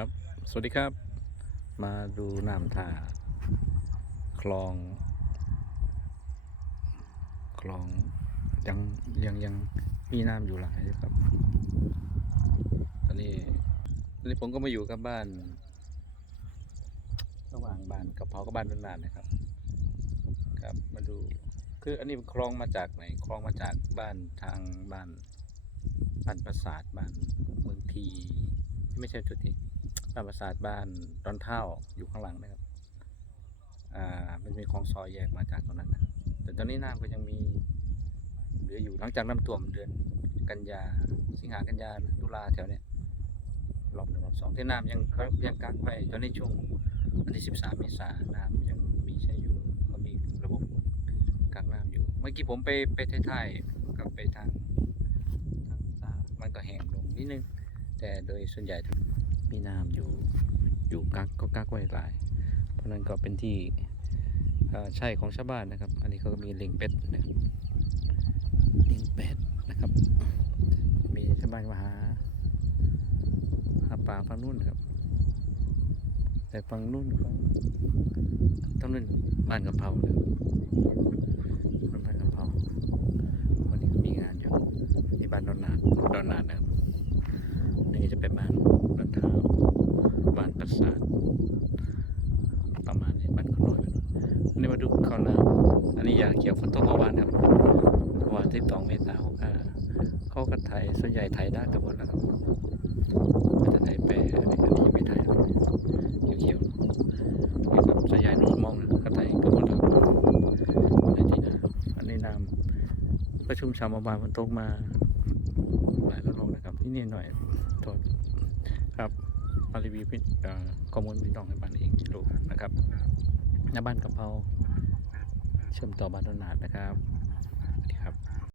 ครับ สวัสดีครับ มาดูน้ำท่า คลอง คลองยังยังยังมีน้ำอยู่หลายครับ ตอนนี้ตอนนี้ผมก็มาอยู่กับบ้าน ระหว่างบ้านกับเพากับบ้านนานๆนะครับ ครับ มาดู คืออันนี้คลองมาจากไหน คลองมาจากบ้านทางบ้านบ้านปราสาทบ้านเมืองทีไม่ใช่จุด ที่บ้านปราสาทบ้านดอนเท่าอยู่ข้างหลังนะครับ อ่ามันมีคลองซอยแยกมาจากตรงนั้นนะแต่ตอนนี้น้ำก็ยังมีเหลืออยู่หลังจากน้ำท่วมเดือนกันยาสิงหากันยาตุลาแถวเนี้ยรอบหนึ่งรอบสองที่น้ำยังเขายังกักไว้ตอนนี้ช่วงวันที่สิบสามเมษาน้ำยังมีใช้อยู่เขามีระบบกักน้ำอยู่ เมื่อกี้ผมไปไปท้ายๆกับไปทางทางสามันก็แห้งลงนิดนึง แต่โดยส่วนใหญ่ มีน้ำอยู่อยู่กักก็กักไว้หลาย เพราะนั้นก็เป็นที่ใช่ของชาวบ้านนะครับ อันนี้เขาก็มีเลี้ยงเป็ดนะครับเลี้ยงเป็ดนะครับ มีชาวบ้านมาหาหาปลาฝั่งนู้นครับ แต่ฝั่งนู้นเขาต้องนู้นบ้านกะเพรานะครับบ้านกะเพราวันนี้ก็มีงานอยู่ที่บ้านดอนนาดดอนนาดนะครับนี่จะเป็นบ้าน บ้านปราสาทประมาณนี้บ้านขน้อยไปหน่อยอันนี้มาดูข้าวนาอันนี้อยากเกี่ยวฝนตกเมื่อวานครับวานที่ตองเมษาเขาก็เขาก็ไทยส่วนใหญ่ไทยได้กันหมดแล้วครับก็จะไทยแปรอันนี้อันนี้ไม่ไทยเลยเขียวๆนี่ครับส่วนใหญ่นู่นมองนะก็ไทยกันหมดแล้วในที่นาอันนี้นำประชุมชาวบ้านฝนตกมาหลายระลอกนะครับที่นี่หน่อยโทษ มารีวิวพี่เอ่อข้อมูลพี่น้องให้บ้านเองรู้นะครับหน้าบ้านกะเพราเชื่อมต่อบ้านต้นนาดนะครับสวัสดีครับ